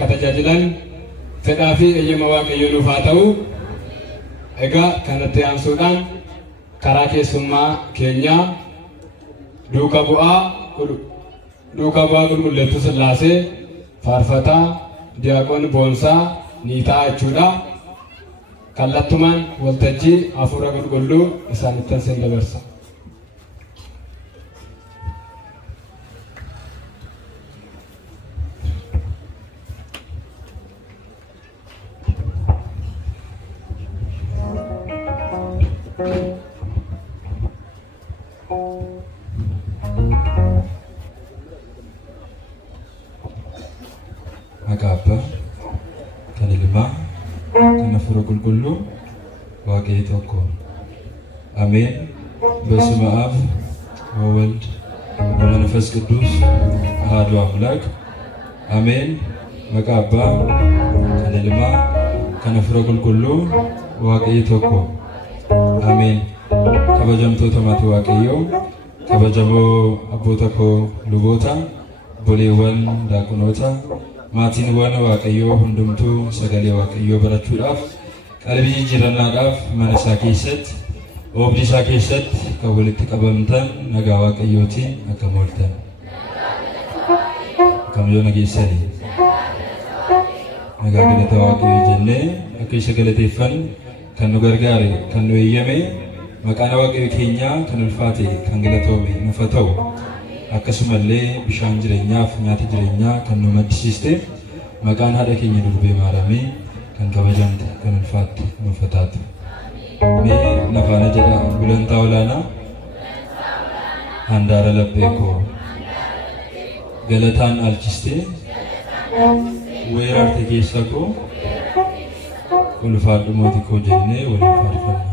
katajajilan fedhaa fi eeyyama waaqayyoo nuuf haa ta'u. Egaa kanatti aansuudhaan karaa keessummaa keenyaa duuka bu'aa qulqulleettuu Sillaasee faarfataa Diyaaqoon Boonsaa ni ta'a jechuudha. Kallattumaan waltajjii hafuura qulqulluu isaanitti seen dabarsa. Maqaa kan Ilmaa kan Hafuura Qulqulluu Waaqayyo tokko አሜን። በስመ አብ ወወልድ ወመንፈስ ቅዱስ አሐዱ አምላክ አሜን። Maqaa kan Ilmaa kan Hafuura Qulqulluu Waaqayyo tokko አሜን። kabajamtoota maatii Waaqayyoo kabajamoo abboota koo luboota boleewwan daaqonoota maatiiwwan Waaqayyoo hundumtuu sagalee Waaqayyoo barachuudhaaf qalbii jijjiirrannaadhaaf mana isaa keessatti oobdii isaa keessatti kan walitti qabamtan nagaa Waaqayyootiin akkam ooltan akkam yoo nageessanii nagaa galata Waaqayyoo jennee akka isa galateeffannu kan nu gargaare kan nu eeyyame maqaan Waaqayyoo keenyaa kan ulfaate kan galatoome nuuf haa ta'u. Akkasumallee bishaan jireenyaaf nyaata jireenyaa kan nu maddisiiste maqaan haadha keenya durbee maaramee kan kabajamte kan ulfaatte nuuf haa taatu. Mee nafaana jedha gulantaa olaanaa handaara laphee koo galataan alchistee weerarte keessa koo ulfaadhu mootii koo jennee waliin faarfanna.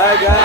Shiva